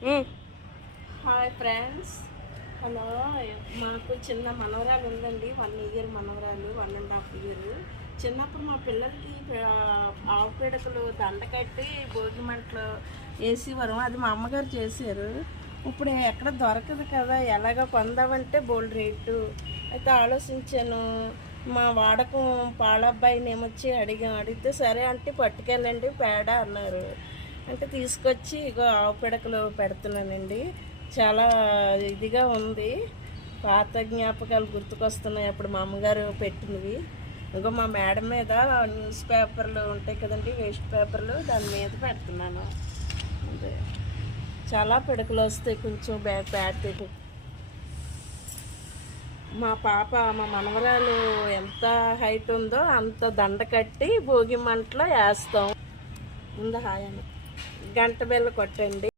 Hi friends, hello. మాకు చిన్న మనవరాలు ఉందండి, 1 ఇయర్ మనవరాలు, 1.5 ఇయర్. చిన్నప్పుడు మా పిల్లలకి ఆవు పిడకలు దండ కట్టి భోగి మంటలు వేసేవారు. అది మా అమ్మగారు చేశారు. ఇప్పుడు ఎక్కడ దొరకదు కదా, ఎలాగ కొందామంటే బోల్డ్ రేటు. అయితే ఆలోచించాను, మా వాడకం పాలబ్బాయిని ఏమొచ్చి అడిగితే సరే అంటే పట్టుకెళ్ళండి పేడ అన్నారు. అంటే తీసుకొచ్చి ఇగో ఆవు పిడకలు పెడుతున్నానండి. చాలా ఇదిగా ఉంది, పాత జ్ఞాపకాలు గుర్తుకొస్తున్నాయి అప్పుడు మా అమ్మగారు పెట్టినవి. ఇంకో మా మేడ మీద న్యూస్ పేపర్లు ఉంటాయి కదండి, వేస్ట్ పేపర్లు, దాని మీద పెడుతున్నాను. అదే చాలా పిడకలు వస్తాయి, కొంచెం బ్యాడ్. మా పాప, మా మనవరాలు ఎంత హైట్ ఉందో అంత దండ కట్టి భోగి మంటలో వేస్తాం. ముందు హాయ్ అని గంట బెల్ల కొట్టండి.